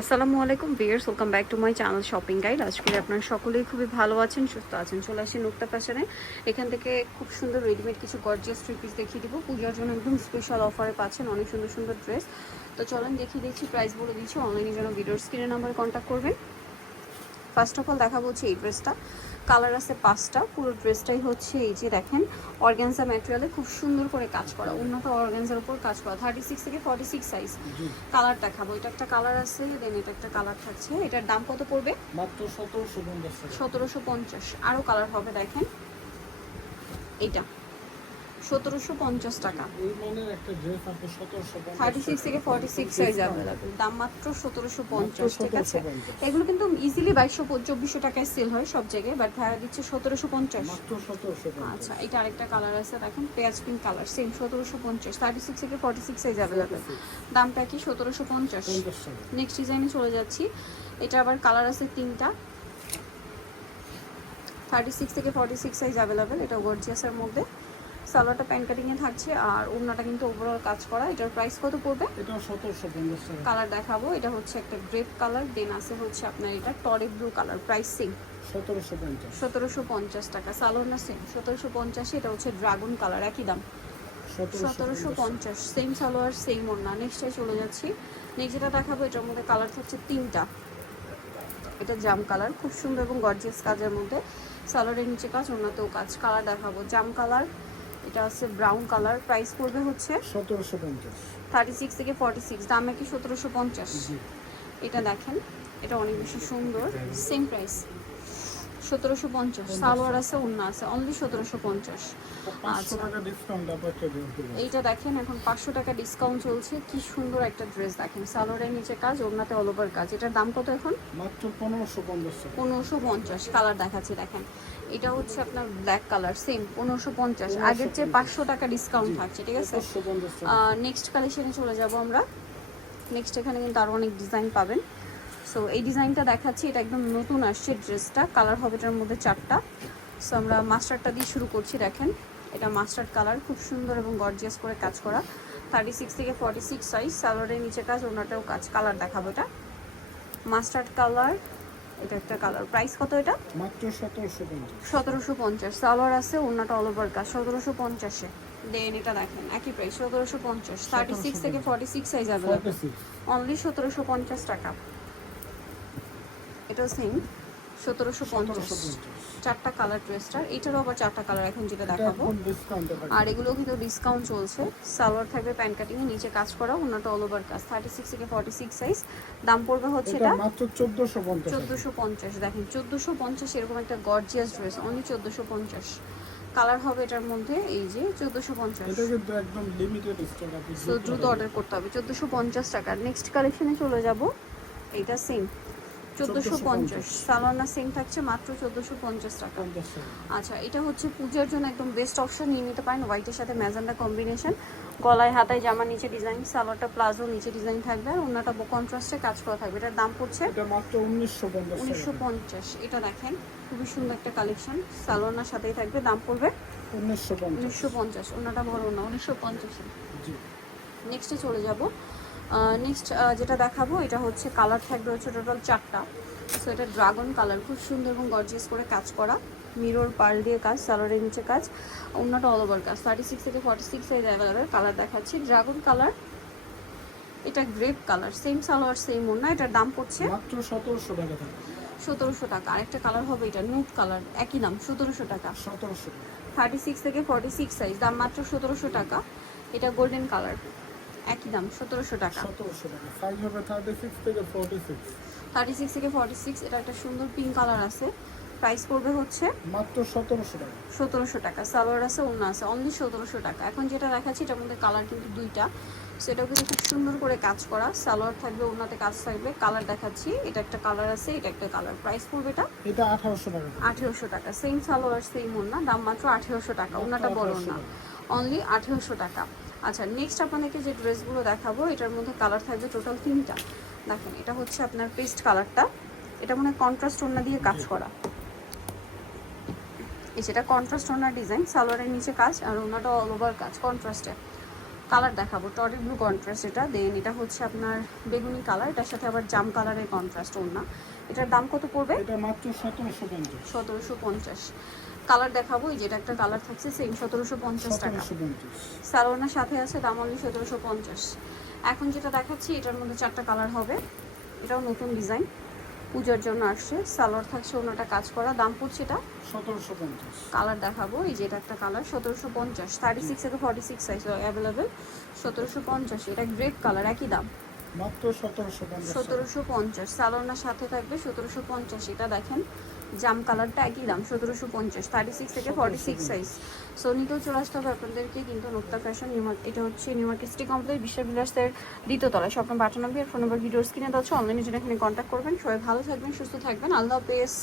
আসসালামু আলাইকুম viewers welcome back to my channel shopping guide. আজকে আপনারা সকলেই খুবই ভালো আছেন, সুস্থ আছেন। চলে আসেন নুক্তা ফ্যাশনে। এখান থেকে খুব সুন্দর রেডিমেড কিছু গর্জিয়াস থ্রি পিস দেখিয়ে দিব। পূজার জন্য একদম স্পেশাল অফারে পাচ্ছেন অনেক সুন্দর সুন্দর ড্রেস তো চলেন দেখিয়ে দিচ্ছি প্রাইস বলে দিচ্ছি। অনলাইনে যেন ভিডিওর স্ক্রিনের নাম্বারে কন্ট্যাক্ট করবেন। ফার্স্ট অফ অল দেখা বলছি এই ড্রেসটা কালার আছে পাঁচটা পুরো ড্রেসটাই হচ্ছে এই যে দেখেন অর্গ্যানজা ম্যাটেরিয়ালে খুব সুন্দর করে কাজ করা উন্নত অর্গ্যানজার উপর কাজ করা থার্টি সিক্স থেকে ফর্টি সিক্স সাইজ কালার দেখাবো এটা একটা কালার আছে দেন এটা একটা কালার থাকছে এটার দাম কত পড়বে? মাত্র সতেরোশো পঞ্চাশ সতেরোশো পঞ্চাশ আরও কালার হবে দেখেন এইটা। সতেরোশো পঞ্চাশ টাকা। থার্টি সিক্স থেকে ফর্টি সিক্স সাইজ অ্যাভেলেবেল দাম মাত্র সতেরোশো পঞ্চাশ ঠিক আছে? এগুলো কিন্তু ইজিলি বাইশশো চব্বিশশো টাকায় সেল হয় সব জায়গায় বাট ভাড়া দিচ্ছে সতেরোশো পঞ্চাশ। আচ্ছা এটা আরেকটা কালার আছে দেখেন পেঁয়াজ পিঙ্ক কালার সেম সতেরোশো পঞ্চাশ। থার্টি সিক্স থেকে ফর্টি সিক্স সাইজ অ্যাভেলেবেল দামটা কি? সতেরোশো পঞ্চাশ। নেক্সট ডিজাইনে চলে যাচ্ছি। এটা আবার কালার আছে তিনটা। থার্টি সিক্স থেকে ফর্টি সিক্স সাইজ অ্যাভেলেবেল এটা গর্জিয়াসের মধ্যে। সালোয়ারটা প্যান্ট কাটিংয়ে থাকছে আর ওড়নাটা কিন্তু ওভারঅল কাজ করা। এটার প্রাইস কত পড়বে? এটা সতেরোশো পঞ্চাশ টাকা। কালার দেখাবো। এটা হচ্ছে একটা গ্রেপ কালার দেন আছে হচ্ছে আপনার এটা টরে ব্লু কালার প্রাইস সেম সতেরোশো পঞ্চাশ। সতেরোশো পঞ্চাশ টাকা সালোয়ার না সেম সতেরোশো পঞ্চাশে এটা হচ্ছে ড্রাগন কালার একই দাম। সতেরোশো পঞ্চাশ। সেম সালোয়ার সেম ওড়না। নেক্সটে চলে যাচ্ছি। নেক্সট যেটা দেখাবো এটার মধ্যে কালার থাকছে তিনটা। এটা জাম কালার খুব সুন্দর এবং গর্জিয়াস কাজের মধ্যে। সালোয়ারের নিচে কাজ ওড়নাতেও কাজ। কালার দেখাবো। জাম কালার এটা আছে ব্রাউন কালার প্রাইস পড়বে হচ্ছে সতেরোশো পঞ্চাশ। থার্টি সিক্স থেকে ফর্টি সিক্স দামে কি সতেরোশো পঞ্চাশ। এটা দেখেন এটা অনেক বেশি সুন্দর সেম প্রাইস সতেরোশো পঞ্চাশ। সালোয়ার আছে ওড়না আছে অনলি সতেরোশো পঞ্চাশ। দিলাম। এইটা দেখেন এখন পাঁচশো টাকা ডিসকাউন্ট চলছে। কি সুন্দর একটা ড্রেস দেখেন সালোয়ারের নিচে কাজ ওড়নাতে অল ওভার কাজ। এটার দাম কত এখন? মাত্র পনেরোশো পঞ্চাশ পনেরোশো পঞ্চাশ কালার দেখাচ্ছি দেখেন। এটা হচ্ছে আপনার ব্ল্যাক কালার সেম পনেরোশো পঞ্চাশ। আগের চেয়ে পাঁচশো টাকা ডিসকাউন্ট থাকছে ঠিক আছে? নেক্সট কালেকশনে চলে যাব আমরা। নেক্সট এখানে কিন্তু আরও অনেক ডিজাইন পাবেন। সো এই ডিজাইনটা দেখাচ্ছি এটা একদম নতুন আসছে ড্রেসটা কালার হবে এটার মধ্যে চারটা। সো আমরা মাস্টারটা দিয়ে শুরু করছি দেখেন। এটা মাস্টার্ড কালার খুব সুন্দর এবং গর্জিয়াস করে কাজ করা। থার্টি সিক্স থেকে ফর্টি সিক্স সাইজ সালোয়ারের নিচে কাজ ওনাটাও কাজ কালার দেখাবো এটা। মাস্টার্ড কালার এটা একটা কালার। প্রাইস কত এটা? মাত্র সতেরোশো পঞ্চাশ। সতেরোশো পঞ্চাশ। সালোয়ার আছে ওনাটা অল ওভার কাজ সতেরোশো পঞ্চাশে। দেন এটা দেখেন একই প্রাইস সতেরোশো পঞ্চাশ। থার্টি সিক্স থেকে forty six size available only সতেরোশো পঞ্চাশ টাকা। এটাও সেম সতেরোশো পঞ্চাশ। চারটা কালার ড্রেসটার এটারও আবার চারটা কালার এখন যেটা দেখাবো। আর এগুলো কিন্তু ডিসকাউন্ট চলছে। সালোয়ার থাকবে প্যান্ট কাটিং এ নিচে কাজ করা অন্যটা অল ওভার কাজ। থার্টি সিক্স থেকে ফর্টি সিক্স সাইজ দাম পড়বে হচ্ছে এটা এটা মাত্র চোদ্দোশো পঞ্চাশ। টাকা। চোদ্দোশো পঞ্চাশ। দেখেন চোদ্দোশো পঞ্চাশ এরকম একটা গর্জিয়াস ড্রেস অনলি চোদ্দোশো পঞ্চাশ। কালার হবে এটার মধ্যে এই যে চোদ্দোশো পঞ্চাশ। এটা দ্রুত অর্ডার করতে হবে। চোদ্দোশো পঞ্চাশ টাকা। নেক্সট কালেকশনে চলে যাব। এইটা সেম চোদ্দোশো পঞ্চাশ। সালোয়ানা সেম থাকছে মাত্র চোদ্দোশো পঞ্চাশ টাকা। আচ্ছা এটা হচ্ছে পূজার জন্য একদম বেস্ট অপশন নিয়ে নিতে পারেন। হোয়াইটের সাথে ম্যাজেন্ডা কম্বিনেশন গলায় হাতায় জামা নিচে ডিজাইন সালোয়ারটা প্লাজো নিচে ডিজাইন থাকবে। আর ওনাটা কন্ট্রাস্টে কাজ করা থাকবে। এটার দাম পড়ছে এটা মাত্র উনিশশো পঞ্চাশ এটা দেখেন খুবই সুন্দর একটা কালেকশন সালোয়ানার সাথেই থাকবে দাম পড়বে উনিশশো পঞ্চাশ। ওনাটা বড় না উনিশশো পঞ্চাশে। জি। নেক্সটে চলে যাব। নেক্সট যেটা দেখাবো এটা হচ্ছে কালার থাকবে হচ্ছে টোটাল চারটা। সো এটা ড্রাগন কালার খুব সুন্দর এবং গর্জিয়াস করে কাজ করা। মিরর পার্ল দিয়ে কাজ সালোয়ারের নিচে কাজ অন্যটা অল ওভার কাজ। থার্টি সিক্স থেকে forty six size available colour দেখাচ্ছি। ড্রাগন কালার এটা grape colour same salwar same ওড়না এটার দাম পড়ছে মাত্র সতেরোশো টাকা সতেরোশো টাকা। আরেকটা কালার হবে এটা নুট কালার একই দাম সতেরোশো টাকা। সতেরোশো থার্টি সিক্স থেকে ফর্টি সিক্স সাইজ দাম মাত্র সতেরোশো টাকা। এটা গোল্ডেন কালার একই দাম সতেরোশো টাকা। সতেরোশো টাকা। সাইজ হবে থার্টি সিক্স থেকে ফোর্টি সিক্স থার্টি সিক্স থেকে ফর্টি সিক্স এটা একটা সুন্দর পিঙ্ক কালার আছে। প্রাইস পড়বে হচ্ছে মাত্র সতেরোশো টাকা। সতেরোশো টাকা। সালোয়ার আছে অন্য আছে অনলি সতেরোশো টাকা। এখন যেটা দেখাচ্ছি এটার মধ্যে কালার কিন্তু দুইটা। সেটাও কিন্তু খুব সুন্দর করে কাজ করা। সালোয়ার থাকবে ওনাতে কাজ থাকবে। কালার দেখাচ্ছি এটা একটা কালার আছে এটা একটা কালার প্রাইস পড়বে এটা এটা আঠারোশো টাকা আঠেরোশো টাকা। সেম সালোয়ার সেম ওনা দাম মাত্র আঠেরোশো টাকা। ওনাটা বড় না। অনলি আঠেরোশো টাকা। আচ্ছা নেক্সট আপনাদেরকে যে ড্রেসগুলো দেখাবো এটার মধ্যে কালার থাকবে টোটাল তিনটা। দেখেন এটা হচ্ছে আপনার পেস্ট কালারটা এটা মনে হয় কন্ট্রাস্ট ওনা দিয়ে কাজ করা। এই সেটা কন্ট্রাস্ট ওনার ডিজাইন সালোয়ারের নিচে কাজ আর ওনাটা অল ওভার কাজ কন্ট্রাস্টে কালার দেখাবো টরি ব্লু কন্ট্রাস্ট এটা। দেন এটা হচ্ছে আপনার বেগুনি কালার এটার সাথে আবার জাম কালারের কন্ট্রাস্ট ওড়না। এটার দাম কত পড়বে? এটা মাত্র সতেরোশো পঞ্চাশ। সতেরোশো পঞ্চাশ। কালার দেখাবো এই যেটা একটা কালার থাকছে সেম সতেরোশো পঞ্চাশ টাকা। সালোয়ারের সাথে আছে দাম অনলি সতেরোশো পঞ্চাশ। এখন যেটা দেখাচ্ছি এটার মধ্যে চারটা কালার হবে। এটাও নতুন ডিজাইন পুজোর জন্য আসছে সালোয়ার থাকছে ওনাটা কাজ করা। দাম পড়ছে এটা? সতেরোশো পঞ্চাশ। কালার দেখাবো এই যে এটা একটা কালার সতেরোশো পঞ্চাশ। থার্টি সিক্স থেকে ফর্টি সিক্স সাইজ অ্যাভেলেবেল সতেরোশো পঞ্চাশ এটা গ্রেট কালার একই দাম। মাত্র সতেরোশো পঞ্চাশ সতেরোশো পঞ্চাশ সালোয়ার সাথে থাকবে সতেরোশো পঞ্চাশ। এটা দেখেন জাম কালারটা একই দাম, সতেরোশো পঞ্চাশ থার্টি সিক্স থেকে ফর্টি সিক্স সাইজ সো নিতেও চলে আসতে হবে আপনাদেরকে, কিন্তু নোক্তা ফ্যাশন নিউ মার্কেট এটা হচ্ছে নিউ মার্কেট সিটি কমপ্লেক্স বিশ্ববিলাসের দ্বিতীয় তলায়। স্বপ্ন বাটন নম্বর ফোন নম্বর ভিডিওর স্ক্রিনে দাচ্ছে অনলাইনে জন্য এখানে কন্ট্যাক্ট করবেন। সবাই ভালো থাকবেন, সুস্থ থাকবেন। আল্লাহ হাফেজ।